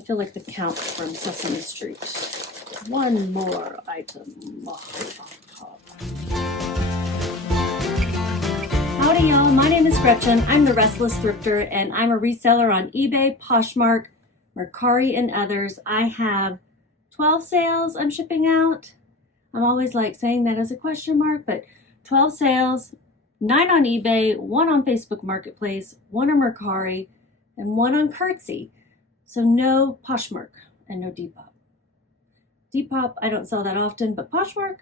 I feel like the Count from Sesame Street. One more item. Howdy y'all, my name is Gretchen. I'm the Restless Thrifter and I'm a reseller on eBay, Poshmark, Mercari, and others. I have 12 sales I'm shipping out. I'm always like saying that as a question mark, but 12 sales, 9 on eBay, 1 on Facebook Marketplace, 1 on Mercari, and 1 on Curtsy. So no Poshmark and no Depop. Depop, I don't sell that often, but Poshmark,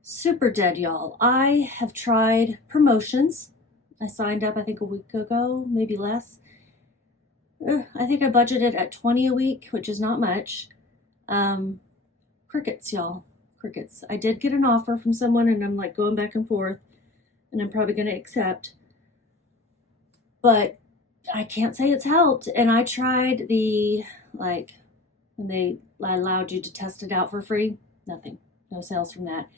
super dead, y'all. I have tried promotions. I signed up, I think, a week ago, maybe less. I think I budgeted at 20 a week, which is not much. Crickets, y'all. Crickets. I did get an offer from someone, and I'm like going back and forth, and I'm probably going to accept. But I can't say it's helped. And I tried the, like, when they allowed you to test it out for free. Nothing. No sales from that.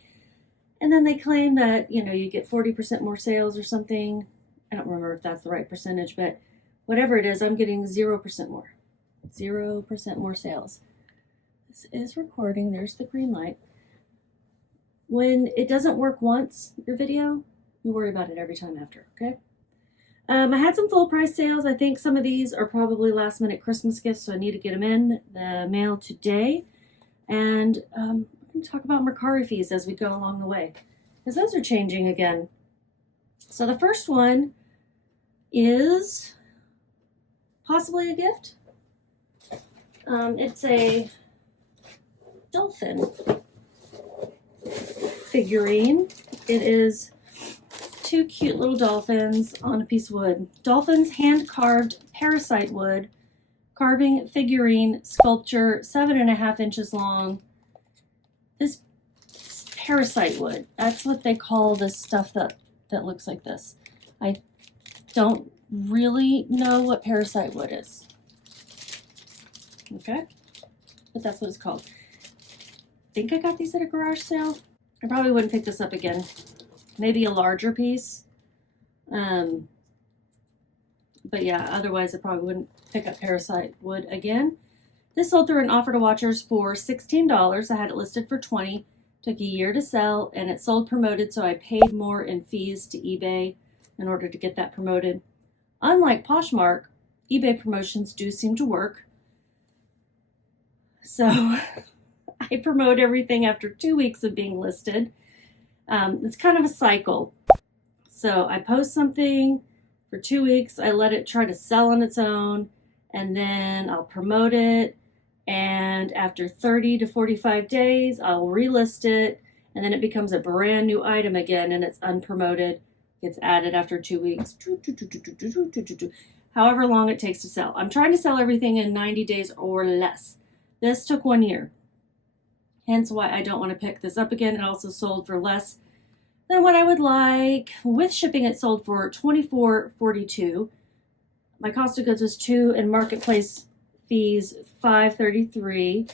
And then they claim that, you know, you get 40% more sales or something. I don't remember if that's the right percentage, but whatever it is, I'm getting 0% more. 0% more sales. This is recording. There's the green light. When it doesn't work once, your video, you worry about it every time after, okay? I had some full price sales. I think some of these are probably last minute Christmas gifts, so I need to get them in the mail today. And I'm going to talk about Mercari fees as we go along the way, because those are changing again. So the first one is possibly a gift. It's a dolphin figurine. It is 2 cute little dolphins on a piece of wood. Dolphins hand-carved parasite wood, carving figurine sculpture, 7.5 inches long. This parasite wood, that's what they call this stuff that looks like this. I don't really know what parasite wood is. Okay, but that's what it's called. I think I got these at a garage sale. I probably wouldn't pick this up again. Maybe a larger piece. But yeah, otherwise I probably wouldn't pick up parasite wood again. This sold through an offer to watchers for $16. I had it listed for $20. Took a year to sell, and it sold promoted, so I paid more in fees to eBay in order to get that promoted. Unlike Poshmark, eBay promotions do seem to work. So I promote everything after 2 weeks of being listed. It's kind of a cycle. So I post something for 2 weeks, I let it try to sell on its own, and then I'll promote it. And after 30 to 45 days, I'll relist it, and then it becomes a brand new item again, and it's unpromoted. Gets added after 2 weeks. However long it takes to sell. I'm trying to sell everything in 90 days or less. This took 1 year. Hence why I don't want to pick this up again. It also sold for less than what I would like. With shipping, it sold for $24.42. My cost of goods was $2, and marketplace fees $5.33.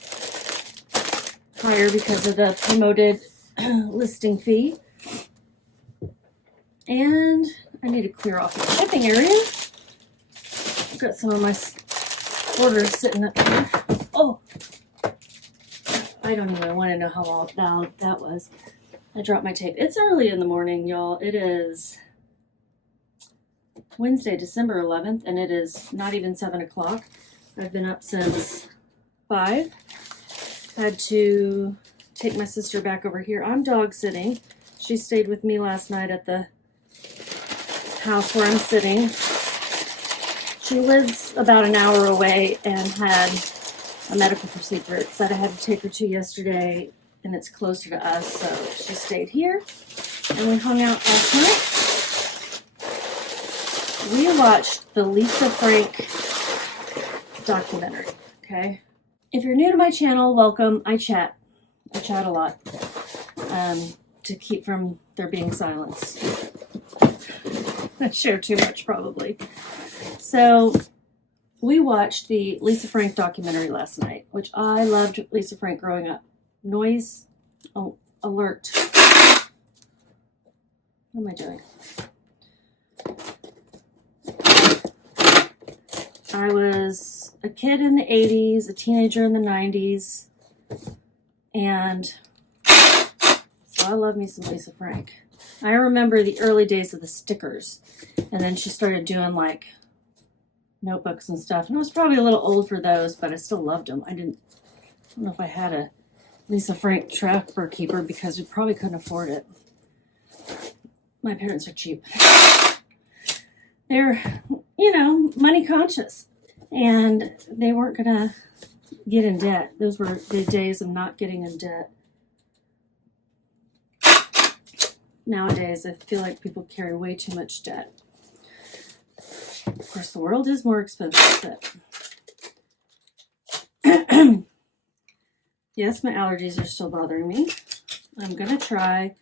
Higher because of the promoted listing fee. And I need to clear off the shipping area. I've got some of my orders sitting up here. Oh, I don't even want to know how loud that was. I dropped my tape. It's early in the morning, y'all. It is Wednesday, December 11th, and it is not even 7 o'clock. I've been up since 5. Had to take my sister back over here. I'm dog sitting. She stayed with me last night at the house where I'm sitting. She lives about an hour away and had a medical procedure. It said I had to take her to yesterday, and it's closer to us, so she stayed here, and we hung out last night. We watched the Lisa Frank documentary, okay? If you're new to my channel, welcome. I chat a lot to keep from there being silence. I share too much, probably. So we watched the Lisa Frank documentary last night, which I loved Lisa Frank growing up. Noise alert. What am I doing? I was a kid in the 80s, a teenager in the 90s, and so I love me some Lisa Frank. I remember the early days of the stickers, and then she started doing like notebooks and stuff, and I was probably a little old for those, but I still loved them. I don't know if I had a Lisa Frank trapper keeper because we probably couldn't afford it. My parents are cheap. They're, you know, money conscious, and they weren't gonna get in debt. Those were the days of not getting in debt. Nowadays, I feel like people carry way too much debt. Of course, the world is more expensive, but yes, my allergies are still bothering me. I'm going to try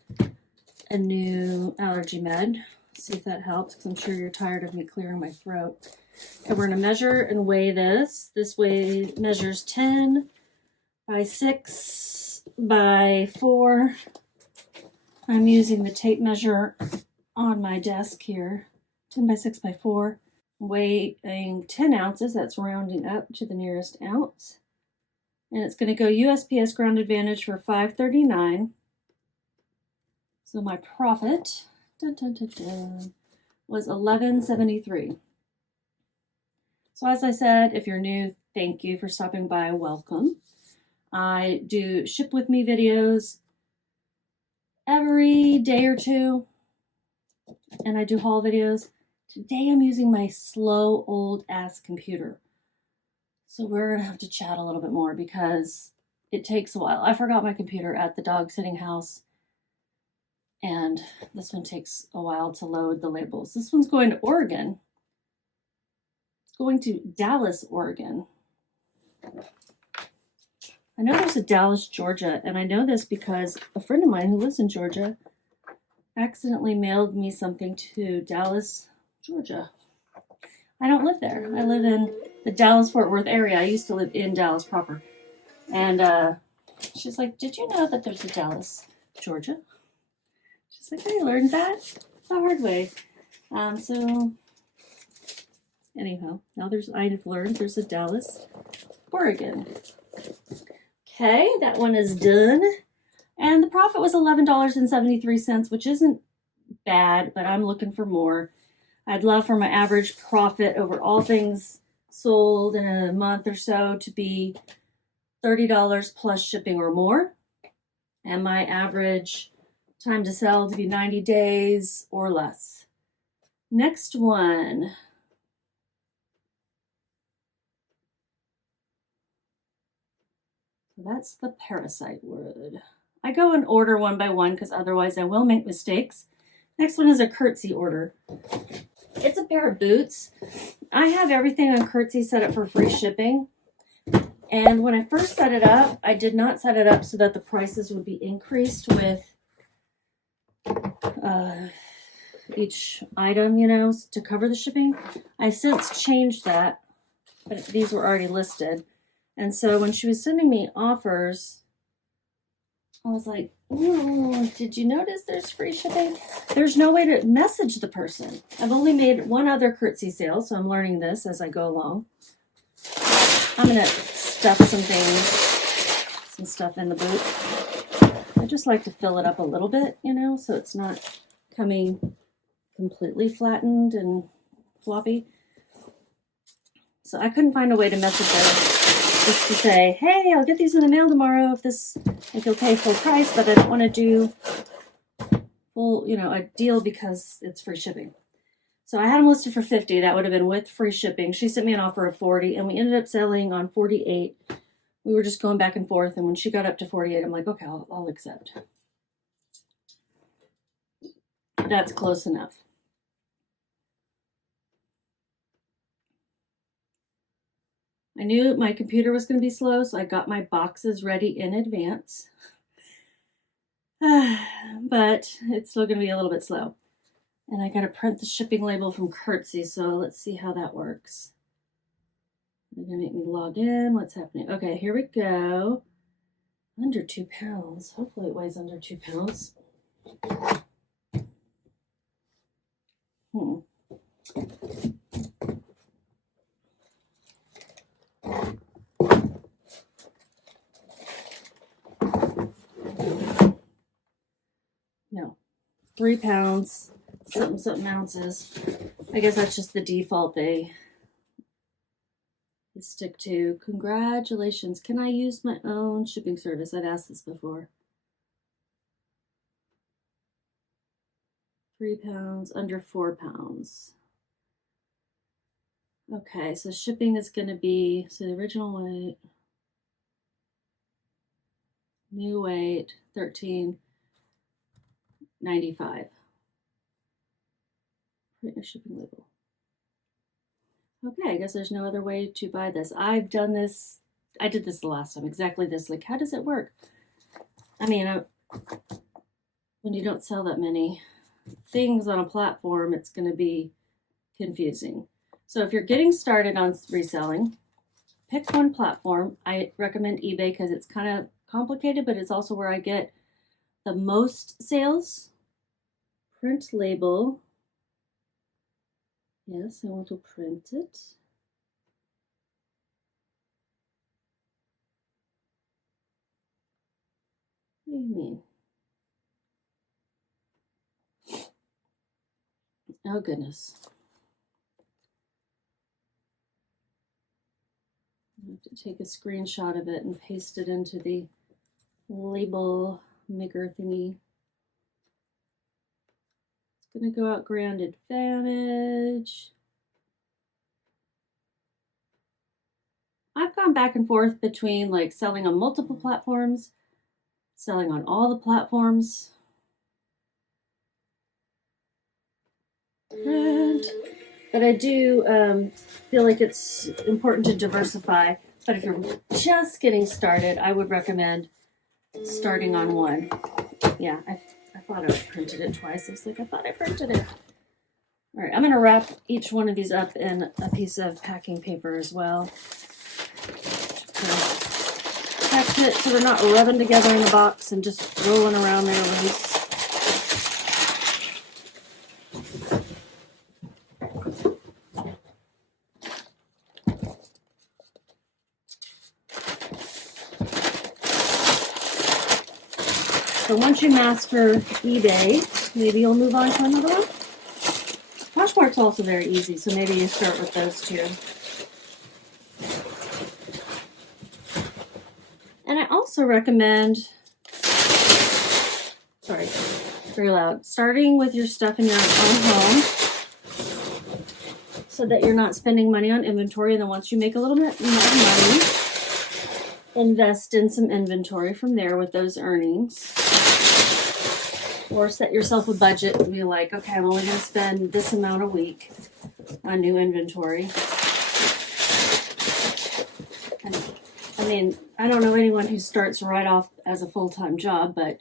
a new allergy med, see if that helps, because I'm sure you're tired of me clearing my throat. Okay, we're going to measure and weigh this. This measures 10 by 6 by 4. I'm using the tape measure on my desk here. 10 by 6 by 4. Weighing 10 ounces. That's rounding up to the nearest ounce. And it's going to go USPS Ground Advantage for $5.39. So my profit was $11.73. So as I said, if you're new, thank you for stopping by. Welcome. I do ship with me videos every day or two, and I do haul videos. Today I'm using my slow old ass computer, so we're gonna have to chat a little bit more because it takes a while. I forgot my computer at the dog sitting house, and this one takes a while to load the labels. This one's going to Oregon. It's going to Dallas, Oregon. I know there's a Dallas, Georgia, and I know this because a friend of mine who lives in Georgia accidentally mailed me something to Dallas, Georgia. I don't live there. I live in the Dallas-Fort Worth area. I used to live in Dallas proper. And she's like, did you know that there's a Dallas, Georgia? She's like, I learned that the hard way. So anyhow, now I've learned there's a Dallas, Oregon. Okay, that one is done. And the profit was $11.73, which isn't bad, but I'm looking for more. I'd love for my average profit over all things sold in a month or so to be $30 plus shipping or more. And my average time to sell to be 90 days or less. Next one. That's the parasite wood. I go and order one by one because otherwise I will make mistakes. Next one is a Curtsy order. It's a pair of boots. I have everything on Curtsy set up for free shipping. And when I first set it up, I did not set it up so that the prices would be increased with each item, you know, to cover the shipping. I've since changed that, but these were already listed. And so when she was sending me offers, I was like, ooh, did you notice there's free shipping? There's no way to message the person. I've only made one other Curtsy sale, so I'm learning this as I go along. I'm going to stuff some stuff in the boot. I just like to fill it up a little bit, you know, so it's not coming completely flattened and floppy. So I couldn't find a way to message her. Just to say, hey, I'll get these in the mail tomorrow if you'll pay full price, but I don't want to do full, you know, a deal because it's free shipping. So I had them listed for $50. That would have been with free shipping. She sent me an offer of $40, and we ended up selling on $48. We were just going back and forth, and when she got up to $48, I'm like, okay, I'll accept. That's close enough. I knew my computer was going to be slow, so I got my boxes ready in advance. But it's still going to be a little bit slow. And I got to print the shipping label from Curtsy, so let's see how that works. They're going to make me log in. What's happening? Okay, here we go. Under 2 pounds. Hopefully it weighs under 2 pounds. 3 pounds, something ounces. I guess that's just the default they stick to. Congratulations. Can I use my own shipping service? I'd asked this before. 3 pounds, under 4 pounds. Okay, so shipping is going to be, so the original weight, new weight, $13.95. Print your shipping label. Okay, I guess there's no other way to buy this. I've done this. I did this the last time, exactly this. Like, how does it work? I mean, when you don't sell that many things on a platform, it's going to be confusing. So if you're getting started on reselling, pick one platform. I recommend eBay because it's kind of complicated, but it's also where I get the most sales. Print label. Yes, I want to print it. What do you mean? Oh, goodness. I have to take a screenshot of it and paste it into the label maker thingy. It's going to go out Grand Advantage. I've gone back and forth between like selling on multiple platforms, selling on all the platforms. But I do feel like it's important to diversify. But if you're just getting started, I would recommend starting on one. Yeah, I thought I printed it twice. I was like, I thought I printed it. All right, I'm going to wrap each one of these up in a piece of packing paper as well. Protect it so they're not rubbing together in the box and just rolling around there loose. So once you master eBay, maybe you'll move on to another one. Poshmark's also very easy, so maybe you start with those two. And I also recommend, sorry, very loud, starting with your stuff in your own home so that you're not spending money on inventory. And then once you make a little bit more money, invest in some inventory from there with those earnings. Or set yourself a budget and be like, okay, I'm only going to spend this amount a week on new inventory. And, I mean, I don't know anyone who starts right off as a full-time job, but,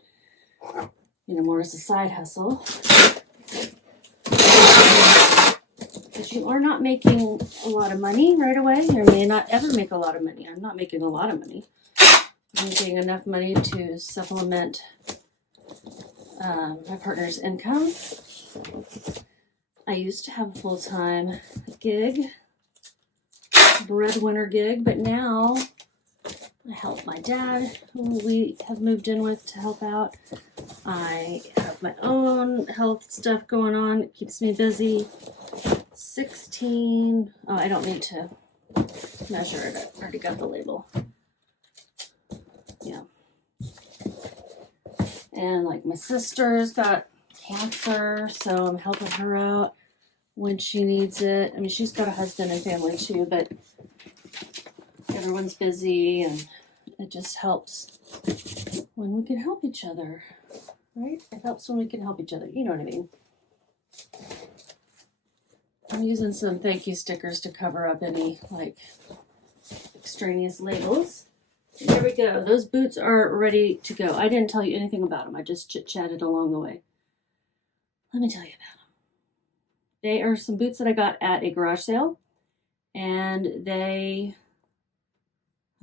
you know, more as a side hustle. Because you are not making a lot of money right away. You may not ever make a lot of money. I'm not making a lot of money. I'm making enough money to supplement my partner's income. I used to have a full-time gig, breadwinner gig, but now I help my dad, who we have moved in with, to help out. I have my own health stuff going on. It keeps me busy. 16. Oh, I don't need to measure it. I already got the label. Yeah. And like my sister's got cancer, so I'm helping her out when she needs it. I mean, she's got a husband and family too, but everyone's busy and it just helps when we can help each other, right? It helps when we can help each other. You know what I mean? I'm using some thank you stickers to cover up any like extraneous labels. There we go. Those boots are ready to go. I didn't tell you anything about them. I just chit-chatted along the way. Let me tell you about them. They are some boots that I got at a garage sale. And they,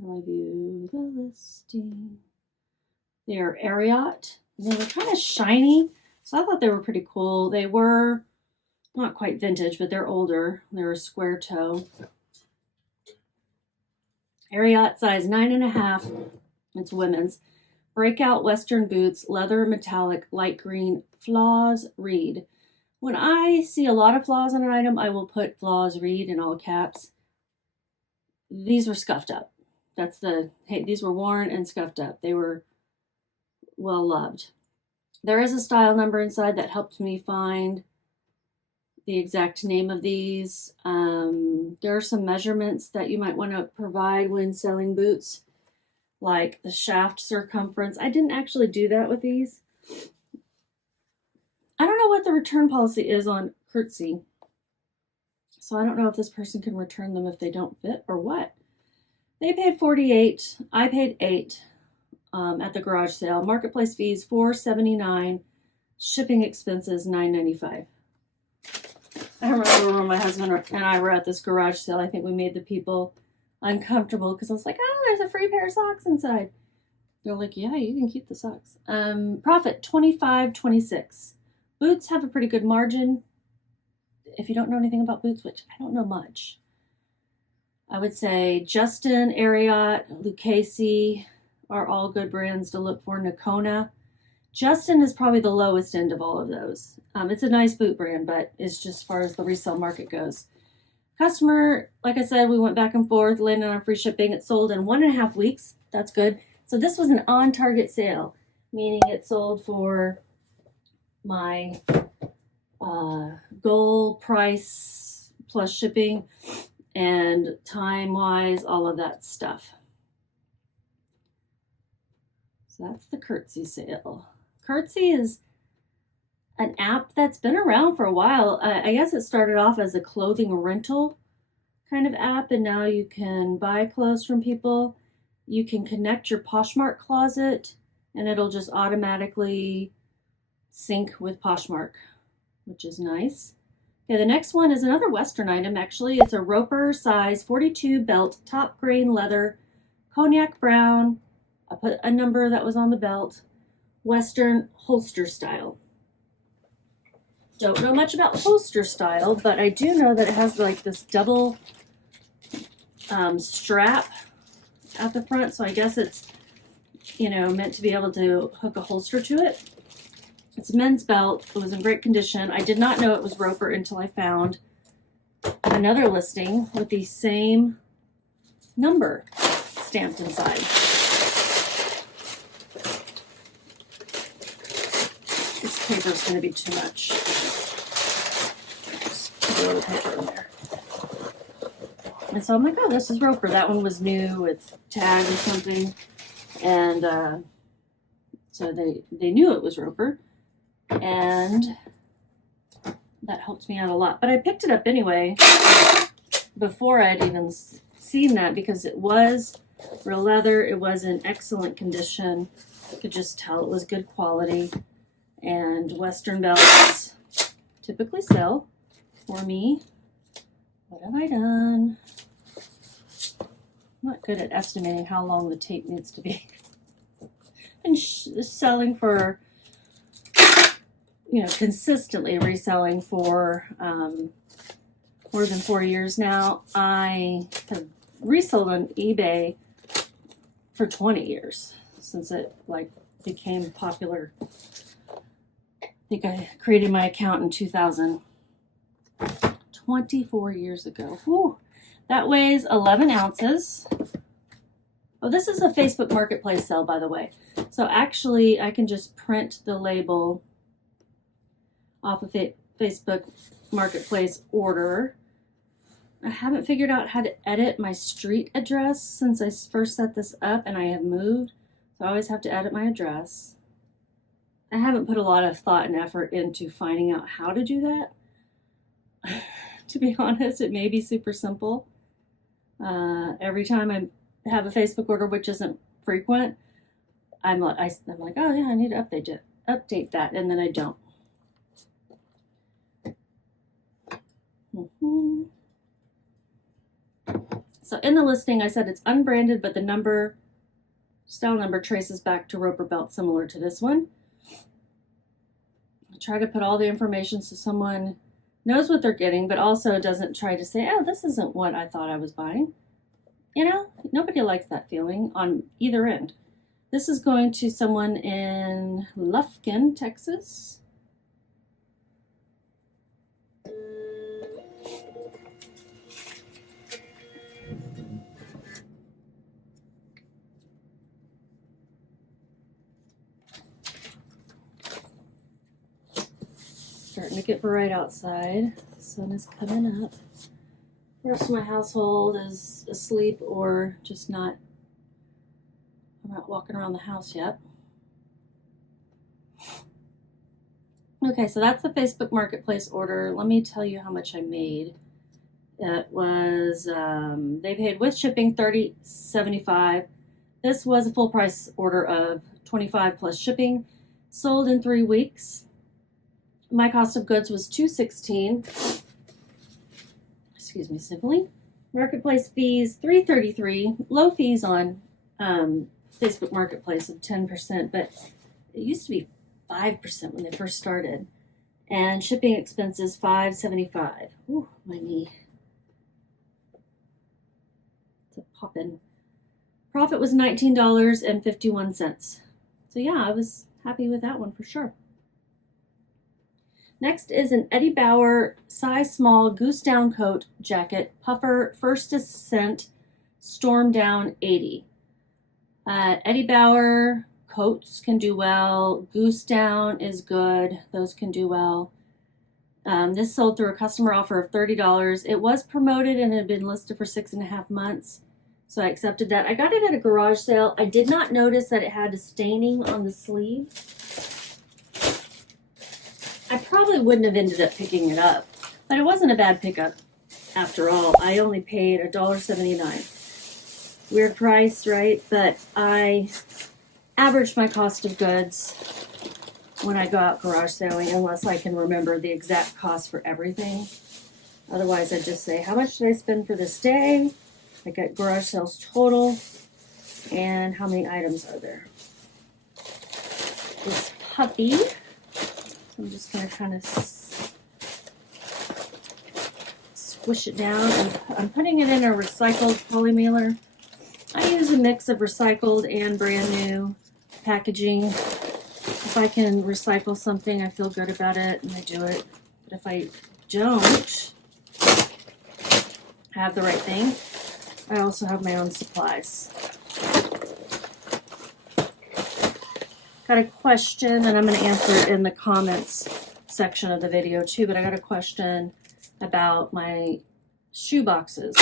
how do I view the listing? They are Ariat. They were kind of shiny, so I thought they were pretty cool. They were not quite vintage, but they're older. They're a square toe. Ariat size 9.5. It's women's. Breakout Western boots, leather metallic, light green, flaws reed. When I see a lot of flaws on an item, I will put flaws reed in all caps. These were scuffed up. Hey, these were worn and scuffed up. They were well loved. There is a style number inside that helped me find the exact name of these. There are some measurements that you might want to provide when selling boots, like the shaft circumference. I didn't actually do that with these. I don't know what the return policy is on Curtsy, so I don't know if this person can return them if they don't fit or what. They paid $48. I paid $8 at the garage sale. Marketplace fees $4.79. Shipping expenses $9.95. I remember when my husband and I were at this garage sale, I think we made the people uncomfortable because I was like, oh, there's a free pair of socks inside. They're like, yeah, you can keep the socks. Profit $25.26. Boots have a pretty good margin. If you don't know anything about boots, which I don't know much, I would say Justin, Ariat, Lucchese are all good brands to look for. Nakona. Justin is probably the lowest end of all of those. It's a nice boot brand, but it's just as far as the resale market goes. Customer, like I said, we went back and forth, landed on free shipping. It sold in 1.5 weeks. That's good. So this was an on-target sale, meaning it sold for my goal price plus shipping and time-wise, all of that stuff. So that's the Curtsy sale. Curtsy is an app that's been around for a while. I guess it started off as a clothing rental kind of app, and now you can buy clothes from people. You can connect your Poshmark closet, and it'll just automatically sync with Poshmark, which is nice. Okay, the next one is another Western item, actually. It's a Roper size 42 belt, top grain leather, cognac brown. I put a number that was on the belt. Western holster style. Don't know much about holster style, but I do know that it has like this double strap at the front. So I guess it's, meant to be able to hook a holster to it. It's a men's belt. It was in great condition. I did not know it was Roper until I found another listing with the same number stamped inside. This paper is going to be too much. Just put a little paper in there. And so I'm like, oh, this is Roper. That one was new with tag or something. And so they knew it was Roper. And that helped me out a lot. But I picked it up anyway before I'd even seen that because it was real leather. It was in excellent condition. You could just tell it was good quality. And Western belts typically sell for me. What have I done? I'm not good at estimating how long the tape needs to be. Been selling for, consistently reselling for more than 4 years now. I have resold on eBay for 20 years since it became popular. I think I created my account in 2000. 24 years ago. Whew. That weighs 11 ounces. Oh, this is a Facebook Marketplace sale, by the way. So actually, I can just print the label off of Facebook Marketplace order. I haven't figured out how to edit my street address since I first set this up and I have moved. So I always have to edit my address. I haven't put a lot of thought and effort into finding out how to do that. To be honest, it may be super simple. Every time I have a Facebook order, which isn't frequent, I'm like, oh yeah, I need to update that, and then I don't. So in the listing, I said it's unbranded, but the style number traces back to Roper belt similar to this one. I try to put all the information so someone knows what they're getting, but also doesn't try to say, oh, this isn't what I thought I was buying. Nobody likes that feeling on either end. This is going to someone in Lufkin, Texas. Starting to get bright outside. The sun is coming up. The rest of my household is asleep or just not walking around the house yet. Okay, so that's the Facebook Marketplace order. Let me tell you how much I made. It was, they paid with shipping $30.75. This was a full price order of $25 plus shipping. Sold in 3 weeks. My cost of goods was $216. Excuse me, sniffling. Marketplace fees $333. Low fees on Facebook Marketplace of 10%, but it used to be 5% when they first started. And shipping expenses $5.75. Ooh, my knee. It's a poppin'. Profit was $19.51. So yeah, I was happy with that one for sure. Next is an Eddie Bauer size small goose down coat jacket, puffer first ascent, storm down 80. Eddie Bauer coats can do well. Goose down is good. Those can do well. This sold through a customer offer of $30. It was promoted and had been listed for 6.5 months. So I accepted that. I got it at a garage sale. I did not notice that it had a staining on the sleeve. I probably wouldn't have ended up picking it up, but it wasn't a bad pickup after all. I only paid $1.79. Weird price, right? But I averaged my cost of goods when I go out garage selling, unless I can remember the exact cost for everything. Otherwise, I just say, how much did I spend for this day? I got garage sales total, and how many items are there? This puppy. I'm just going to kind of squish it down. And I'm putting it in a recycled poly mailer. I use a mix of recycled and brand new packaging. If I can recycle something, I feel good about it and I do it. But if I don't have the right thing, I also have my own supplies. Got a question, and I'm going to answer it in the comments section of the video too, but I got a question about my shoe boxes.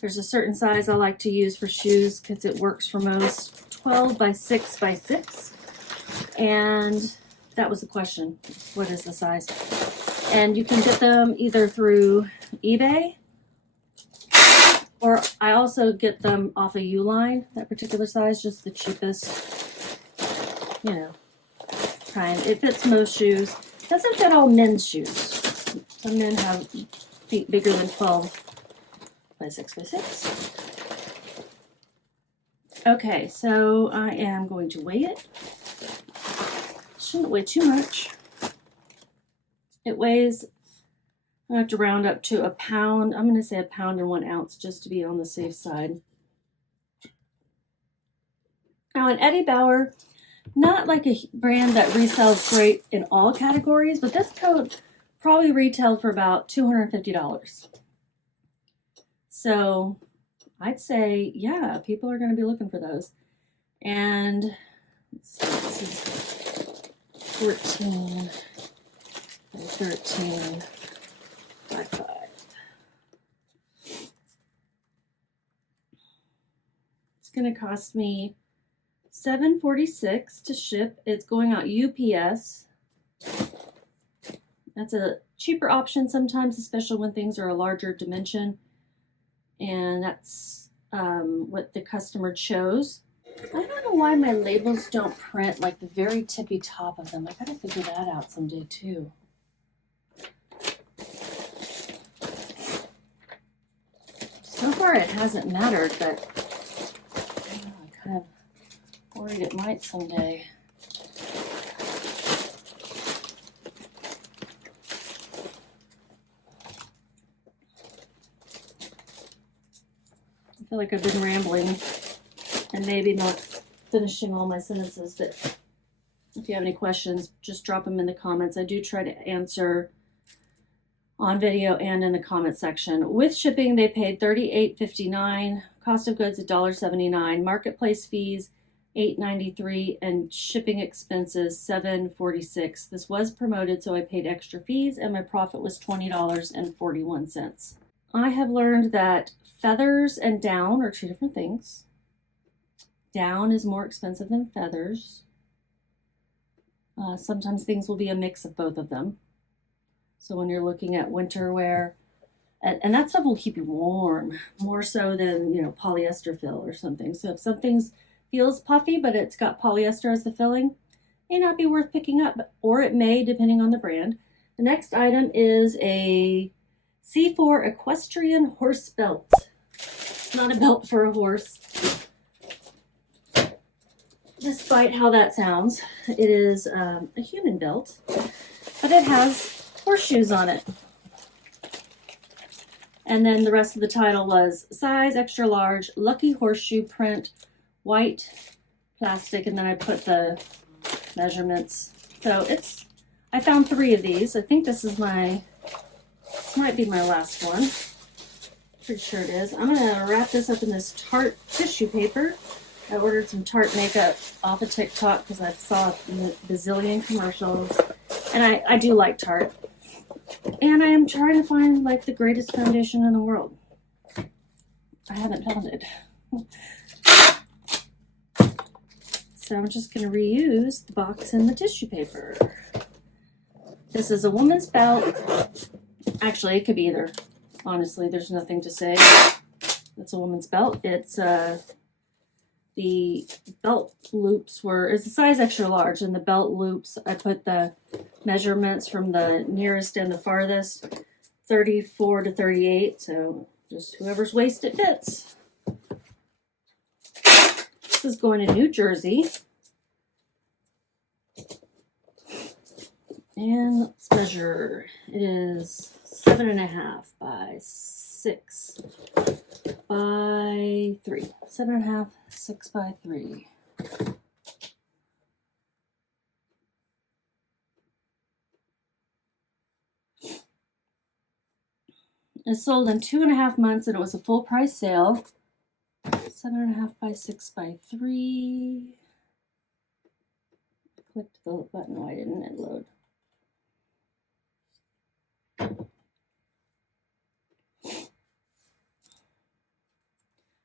There's a certain size I like to use for shoes because it works for most. 12 by 6 by 6. And that was the question. What is the size? And you can get them either through eBay, or I also get them off of Uline, that particular size, just the cheapest, you know, kind. It fits most shoes. It doesn't fit all men's shoes. Some men have feet bigger than 12 by 6 by 6. Okay, so I am going to weigh it. Shouldn't weigh too much. It weighs, I have to round up to a pound. I'm going to say a pound and 1 ounce just to be on the safe side. Now, an Eddie Bauer, not like a brand that resells great in all categories, but this coat probably retailed for about $250. So I'd say, yeah, people are going to be looking for those. And let's see, this is 14 by 13 by 5. It's going to cost me $7.46 to ship. It's going out UPS. That's a cheaper option sometimes, especially when things are a larger dimension. And that's what the customer chose. I don't know why my labels don't print like the very tippy top of them. I gotta figure that out someday too. So far it hasn't mattered, but I'm kind of worried it might someday. I feel like I've been rambling and maybe not finishing all my sentences, but if you have any questions, just drop them in the comments. I do try to answer on video and in the comment section. With shipping, they paid $38.59, cost of goods $1.79, marketplace fees $8.93, and shipping expenses $7.46. This was promoted, so I paid extra fees, and my profit was $20.41. I have learned that feathers and down are two different things. Down is more expensive than feathers. Sometimes things will be a mix of both of them. So when you're looking at winter wear, and that stuff will keep you warm, more so than, you know, polyester fill or something. So if something feels puffy, but it's got polyester as the filling, may not be worth picking up, or it may, depending on the brand. The next item is a C4 equestrian horse belt. It's not a belt for a horse, despite how that sounds. It is a human belt, but it has horseshoes on it. And then the rest of the title was size extra large, lucky horseshoe print, white plastic, and then I put the measurements. So I found 3 of these. I think this might be my last one. Pretty sure it is. I'm gonna wrap this up in this Tarte tissue paper. I ordered some Tarte makeup off of TikTok because I saw a bazillion commercials, and I do like Tarte. And I am trying to find like the greatest foundation in the world. I haven't found it. So I'm just going to reuse the box and the tissue paper. This is a woman's belt. Actually, it could be either. Honestly, there's nothing to say. It's a woman's belt. It's the belt loops it's a size extra large, and the belt loops, I put the measurements from the nearest and the farthest, 34 to 38, so just whoever's waist it fits. This is going to New Jersey. And let's measure. It is 7.5 by 6 by 3. 7.5, 6 by 3. It sold in 2.5 months, and it was a full price sale. 7.5 by 6 by 3. Clicked the button. Why didn't it load?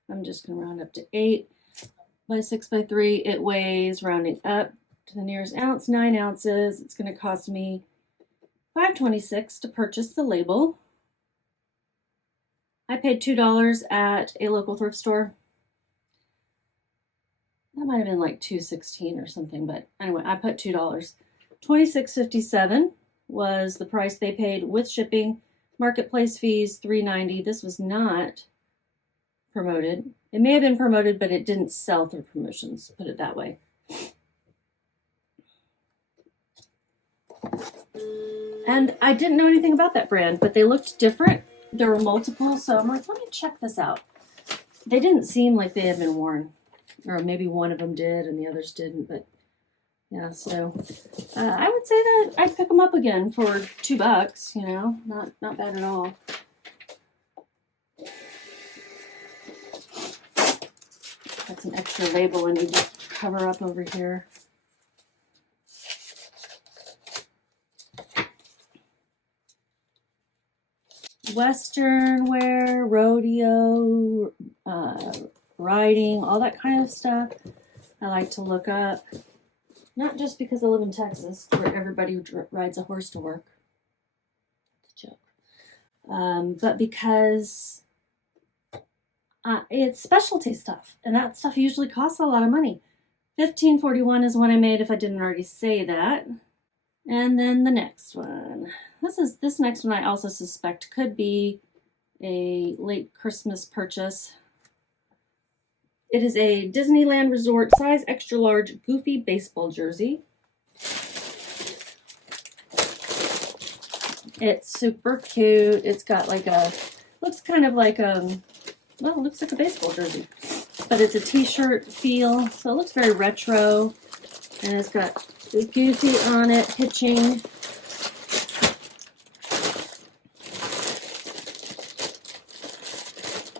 I'm just going to round up to 8 by 6 by 3. It weighs, rounding up to the nearest ounce, 9 ounces. It's going to cost me $5.26 to purchase the label. I paid $2 at a local thrift store. That might have been like $2.16 or something, but anyway, I put $2. $26.57 was the price they paid with shipping. Marketplace fees $3.90. This was not promoted. It may have been promoted, but it didn't sell through promotions, put it that way. And I didn't know anything about that brand, but they looked different. There were multiple, so I'm like, let me check this out. They didn't seem like they had been worn, or maybe one of them did and the others didn't, but yeah, so I would say that I'd pick them up again for $2, you know, not bad at all. Got some extra label I need to cover up over here. Western wear, rodeo, riding, all that kind of stuff I like to look up. Not just because I live in Texas, where everybody rides a horse to work. It's a joke. But because it's specialty stuff, and that stuff usually costs a lot of money. $15.41 is one I made, if I didn't already say that. And then the next one. This next one I also suspect could be a late Christmas purchase. It is a Disneyland Resort size extra large goofy baseball jersey. It's super cute. It's got like looks kind of like well, it looks like a baseball jersey. but it's a t-shirt feel, so it looks very retro, and it's got Goofy on it, pitching.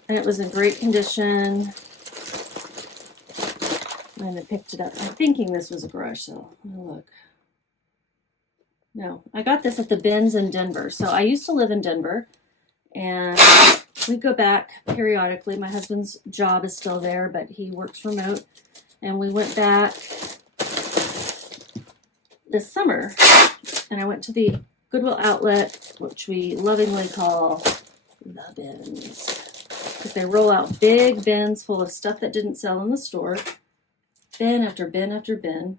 And it was in great condition. And I picked it up. I'm thinking this was a garage sale. Look. No, I got this at the Bins in Denver. So I used to live in Denver, and we go back periodically. My husband's job is still there, but he works remote. And we went back this summer, and I went to the Goodwill outlet, which we lovingly call the Bins, because they roll out big bins full of stuff that didn't sell in the store, bin after bin after bin,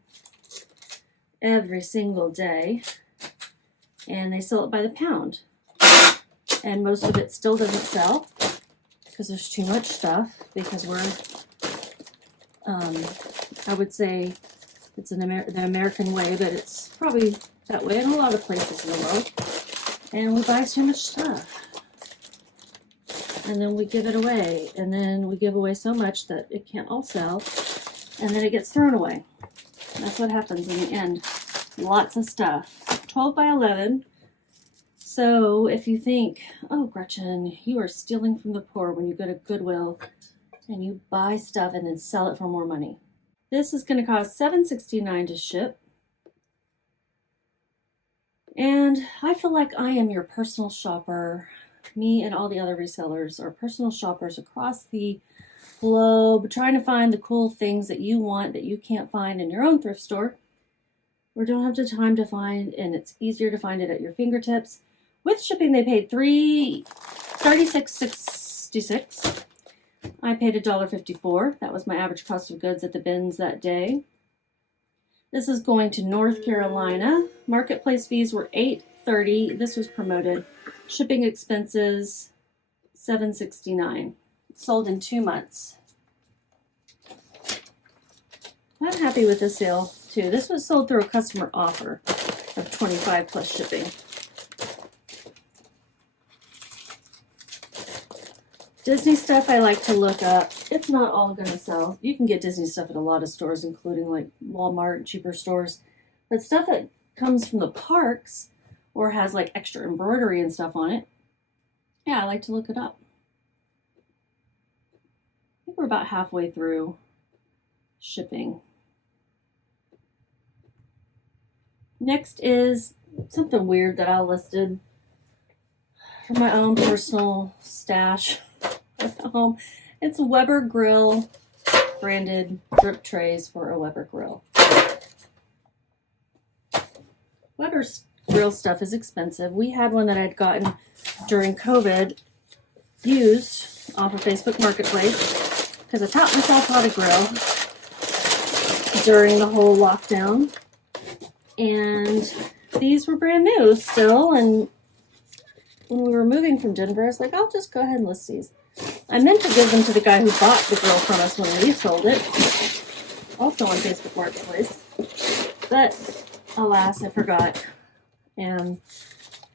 every single day, and they sell it by the pound, and most of it still doesn't sell because there's too much stuff, because we're I would say it's the American way, but it's probably that way in a lot of places in the world. And we buy too much stuff. And then we give it away. And then we give away so much that it can't all sell. And then it gets thrown away. That's what happens in the end. Lots of stuff. 12 by 11. So if you think, oh, Gretchen, you are stealing from the poor when you go to Goodwill and you buy stuff and then sell it for more money. This is going to cost $7.69 to ship. And I feel like I am your personal shopper. Me and all the other resellers are personal shoppers across the globe, trying to find the cool things that you want that you can't find in your own thrift store, or don't have the time to find, and it's easier to find it at your fingertips. With shipping, they paid $36.66. I paid $1.54. That was my average cost of goods at the Bins that day. This is going to North Carolina. Marketplace fees were $8.30. This was promoted. Shipping expenses, $7.69. Sold in 2 months. I'm happy with this sale too. This was sold through a customer offer of $25 plus shipping. Disney stuff I like to look up. It's not all going to sell. You can get Disney stuff at a lot of stores, including like Walmart, cheaper stores. But stuff that comes from the parks or has like extra embroidery and stuff on it, yeah, I like to look it up. I think we're about halfway through shipping. Next is something weird that I listed for my own personal stash at home. It's Weber Grill branded drip trays for a Weber Grill. Weber's grill stuff is expensive. We had one that I'd gotten during COVID, used off of Facebook Marketplace, because I taught myself how to grill during the whole lockdown. And these were brand new still, and when we were moving from Denver, I was like, I'll just go ahead and list these. I meant to give them to the guy who bought the grill from us when we sold it, also on Facebook Marketplace, but alas, I forgot, and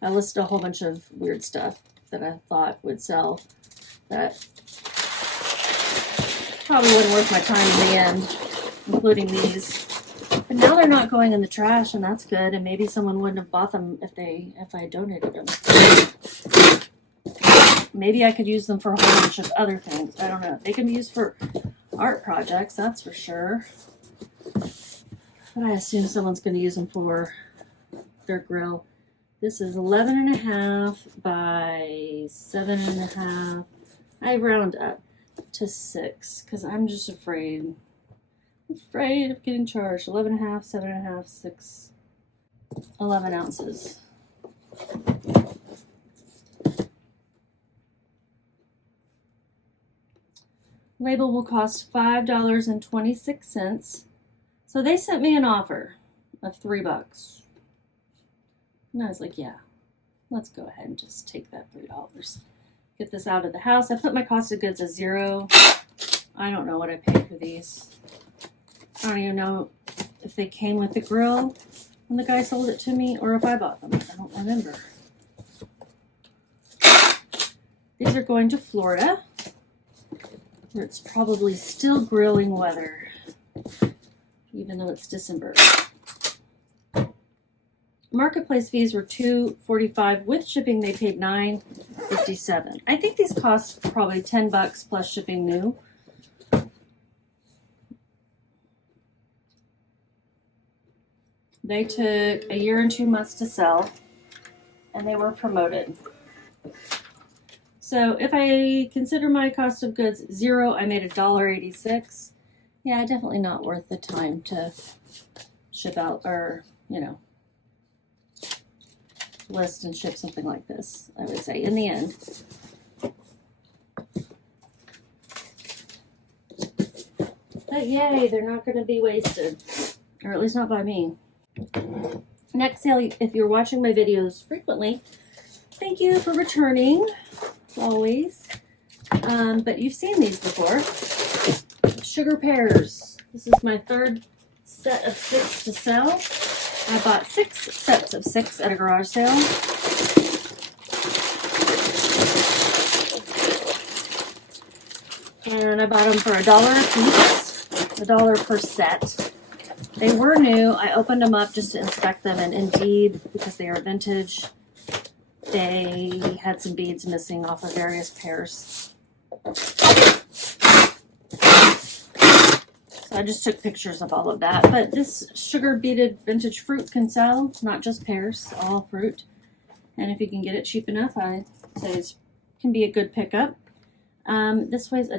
I listed a whole bunch of weird stuff that I thought would sell that probably wasn't worth my time in the end, including these. But now they're not going in the trash, and that's good. And maybe someone wouldn't have bought them if I donated them. Maybe I could use them for a whole bunch of other things. I don't know. They can be used for art projects, that's for sure. But I assume someone's going to use them for their grill. This is 11.5 by 7.5. I round up to 6 because I'm just afraid of getting charged. 11.5, 7.5, 6, 11 ounces. Label will cost $5.26. So they sent me an offer of $3. And I was like, yeah, let's go ahead and just take that $3. Get this out of the house. I put my cost of goods at 0. I don't know what I paid for these. I don't even know if they came with the grill when the guy sold it to me or if I bought them. I don't remember. These are going to Florida. where it's probably still grilling weather, even though it's December. Marketplace fees were $2.45. With shipping, they paid $9.57. I think these cost probably $10 plus shipping new. They took a year and 2 months to sell, and they were promoted. So if I consider my cost of goods zero, I made $1.86. Yeah, definitely not worth the time to ship out, or, you know, list and ship something like this, I would say, in the end. But yay, they're not going to be wasted, or at least not by me. Next sale, if you're watching my videos frequently, thank you for returning, always. But you've seen these before. Sugar pears. This is my third set of 6 to sell. I bought 6 sets of 6 at a garage sale. And I bought them for $1 a piece, $1 per set. They were new. I opened them up just to inspect them, and indeed, because they are vintage, they had some beads missing off of various pears. So I just took pictures of all of that. But this sugar beaded vintage fruit can sell, not just pears, all fruit. And if you can get it cheap enough, I say it can be a good pickup. This weighs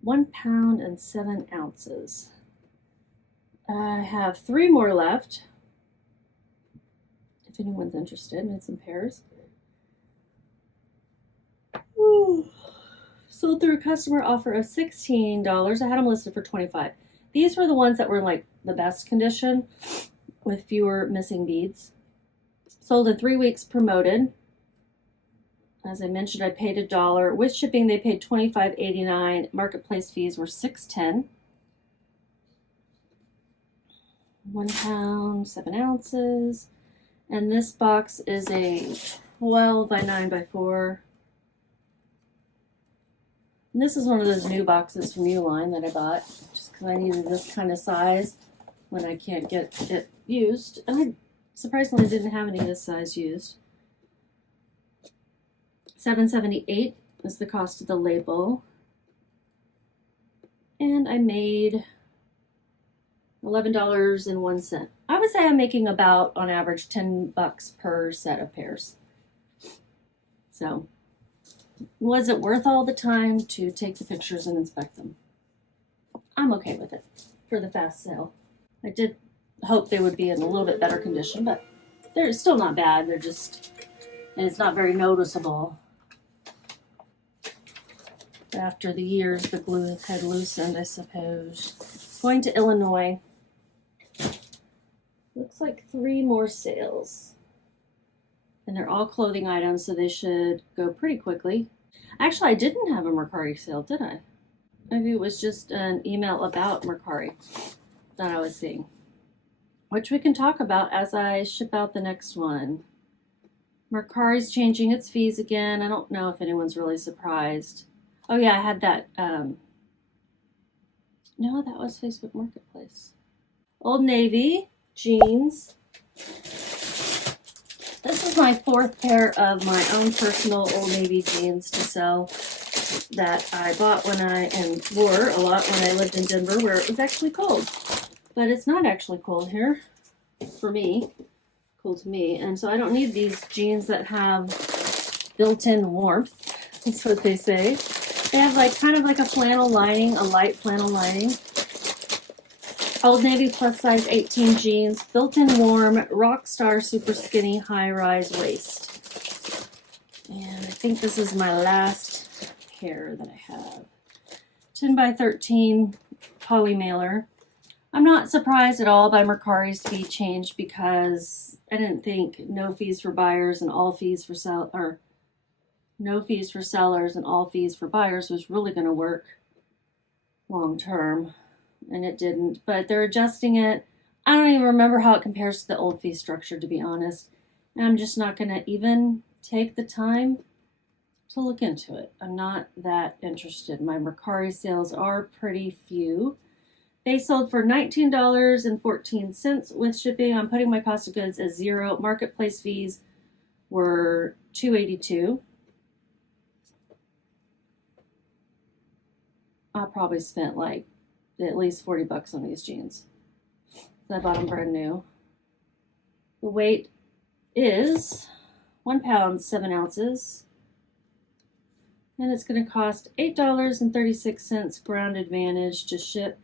1 pound and 7 ounces. I have 3 more left, if anyone's interested in some pears. Ooh. Sold through a customer offer of $16. I had them listed for $25. These were the ones that were in like the best condition with fewer missing beads. Sold in 3 weeks, promoted. As I mentioned, I paid $1. With shipping, they paid $25.89. Marketplace fees were $6.10. 1 pound, 7 ounces. And this box is a 12 by 9 by 4. And this is one of those new boxes from Uline that I bought just because I needed this kind of size when I can't get it used. And I surprisingly didn't have any of this size used. $7.78 is the cost of the label. And I made $11.01. I would say I'm making about, on average, $10 per set of pears. So, was it worth all the time to take the pictures and inspect them? I'm okay with it for the fast sale. I did hope they would be in a little bit better condition, but they're still not bad. They're just, and it's not very noticeable. After the years, the glue had loosened, I suppose. Going to Illinois. Looks like 3 more sales. And they're all clothing items, so they should go pretty quickly. Actually, I didn't have a Mercari sale, did I? Maybe it was just an email about Mercari that I was seeing, which we can talk about as I ship out the next one. Mercari's changing its fees again. I don't know if anyone's really surprised. Oh yeah, I had that. No, that was Facebook Marketplace. Old Navy jeans. This is my 4th pair of my own personal Old Navy jeans to sell that I bought and wore a lot when I lived in Denver, where it was actually cold. But it's not actually cold here for me. Cool to me. And so I don't need these jeans that have built-in warmth. That's what they say. They have like kind of like a flannel lining, a light flannel lining. Old Navy plus size 18 jeans, built-in warm, Rockstar super skinny high-rise waist. And I think this is my last pair that I have. 10 by 13 poly mailer. I'm not surprised at all by Mercari's fee change because I didn't think no fees for buyers and all fees for no fees for sellers and all fees for buyers was really going to work long term. And it didn't, but they're adjusting it. I don't even remember how it compares to the old fee structure, to be honest. And I'm just not going to even take the time to look into it. I'm not that interested. My Mercari sales are pretty few. They sold for $19.14 with shipping. I'm putting my cost of goods as $0. Marketplace fees were $2.82. I probably spent like at least 40 bucks on these jeans. So I bought them brand new. The weight is 1 pound, 7 ounces. And it's going to cost $8.36 ground advantage to ship.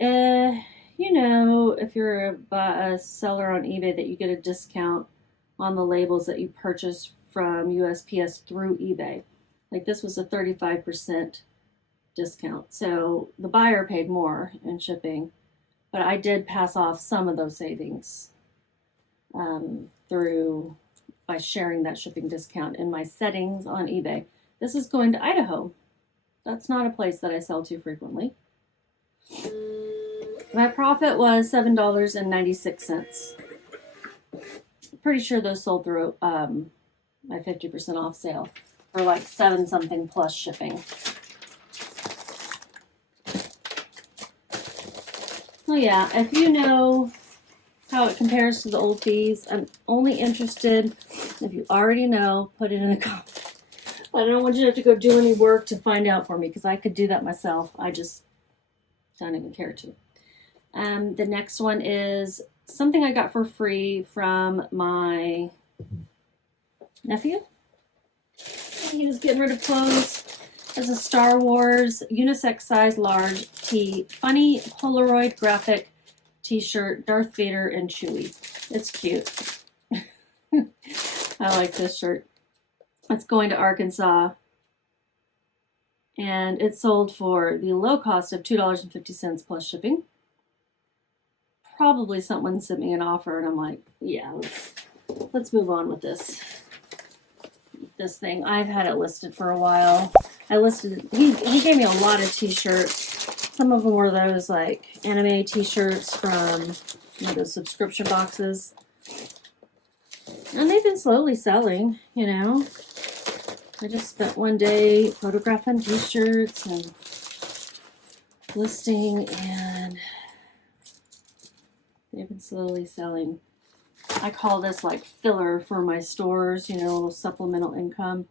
You know, if you're a seller on eBay, that you get a discount on the labels that you purchase from USPS through eBay. Like this was a 35% discount. So the buyer paid more in shipping, but I did pass off some of those savings through by sharing that shipping discount in my settings on eBay. This is going to Idaho. That's not a place that I sell to frequently. My profit was $7.96. Pretty sure those sold through my 50% off sale for like 7 something plus shipping. So yeah, if you know how it compares to the old fees, I'm only interested if you already know, put it in the comments. I don't want you to have to go do any work to find out for me because I could do that myself. I just don't even care to. The next one is something I got for free from my nephew. He was getting rid of clothes. It's a Star Wars unisex size large tee, funny Polaroid graphic t-shirt, Darth Vader and Chewie. It's cute. I like this shirt. It's going to Arkansas. And it sold for the low cost of $2.50 plus shipping. Probably someone sent me an offer and I'm like, yeah, let's move on with this thing. I've had it listed for a while. He gave me a lot of t-shirts. Some of them were those like anime t-shirts from those subscription boxes. And they've been slowly selling, you know. I just spent one day photographing t-shirts and listing, and they've been slowly selling. I call this like filler for my stores, you know, a little supplemental income.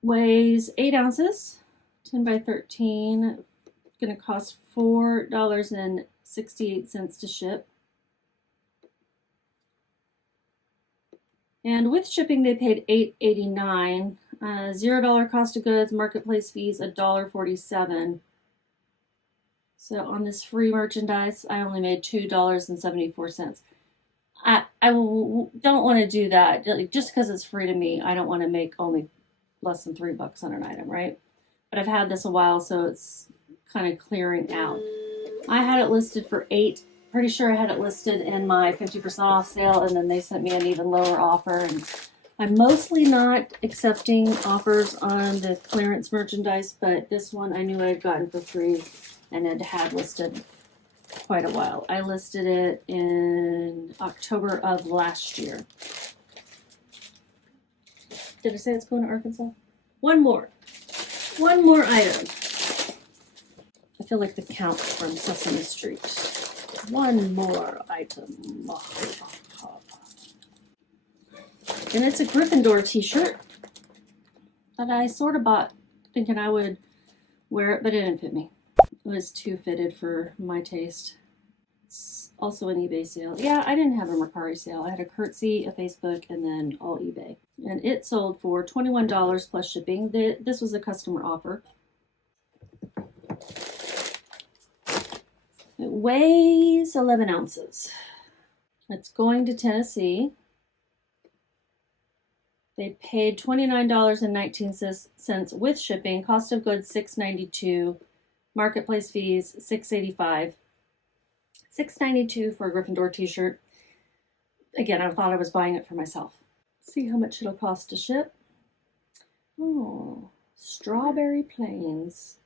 Weighs 8 ounces, 10 by 13. Going to cost $4.68 to ship. And with shipping, they paid $8.89. $0 cost of goods, marketplace fees $1.47. So on this free merchandise, I only made $2.74. I don't want to do that just because it's free to me. I don't want to make only less than $3 on an item, right? But I've had this a while, so it's kind of clearing out. I had it listed for $8. Pretty sure I had it listed in my 50% off sale, and then they sent me an even lower offer. And I'm mostly not accepting offers on the clearance merchandise, but this one I knew I had gotten for free and it had listed quite a while. I listed it in October of last year. Did I say it's going to Arkansas? One more item. I feel like the Count from Sesame Street. One more item. And it's a Gryffindor t-shirt that I sort of bought thinking I would wear it, but it didn't fit me. It was too fitted for my taste. It's also an eBay sale. Yeah, I didn't have a Mercari sale. I had a Curtsy, a Facebook, and then all eBay. And it sold for $21 plus shipping. This was a customer offer. It weighs 11 ounces. It's going to Tennessee. They paid $29.19 with shipping. Cost of goods $6.92. Marketplace fees $6.85. $6.92 for a Gryffindor t-shirt. Again, I thought I was buying it for myself. See how much it'll cost to ship. Oh, Strawberry Plains.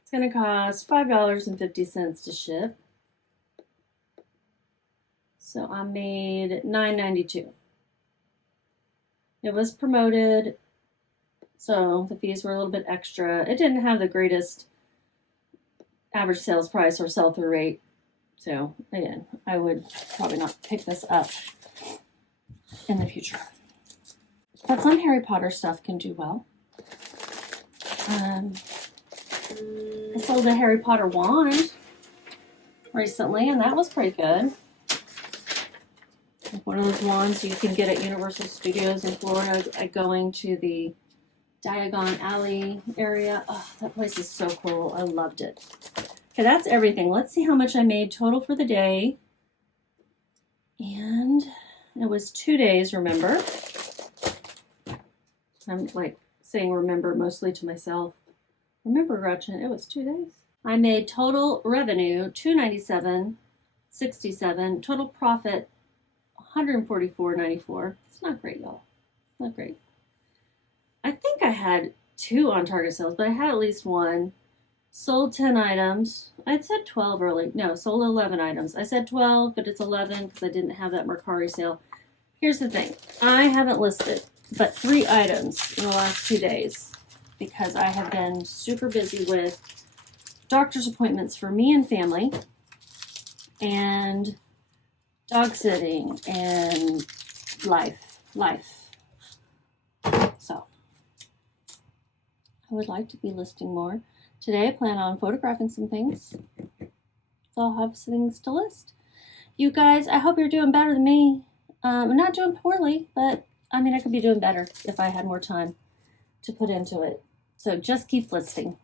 It's going to cost $5.50 to ship. So I made $9.92. It was promoted, so the fees were a little bit extra. It didn't have the greatest average sales price or sell-through rate. So again, I would probably not pick this up in the future. But some Harry Potter stuff can do well. I sold a Harry Potter wand recently, and that was pretty good. Like one of those wands you can get at Universal Studios in Florida, going to the Diagon Alley area. Oh, that place is so cool. I loved it. Okay, that's everything. Let's see how much I made total for the day. And it was 2 days, remember? I'm like saying remember mostly to myself. Remember, Gretchen, it was 2 days. I made total revenue $297.67. Total profit $144.94. It's not great, y'all. It's not great. I think I had 2 on target sales, but I had at least 1. Sold 10 items. I said 12 early. No, sold 11 items. I said 12, but it's 11 because I didn't have that Mercari sale. Here's the thing. I haven't listed but 3 items in the last 2 days because I have been super busy with doctor's appointments for me and family and dog sitting and life. So I would like to be listing more. Today I plan on photographing some things, so I'll have things to list. You guys, I hope you're doing better than me. I'm not doing poorly, but I mean, I could be doing better if I had more time to put into it. So just keep listing.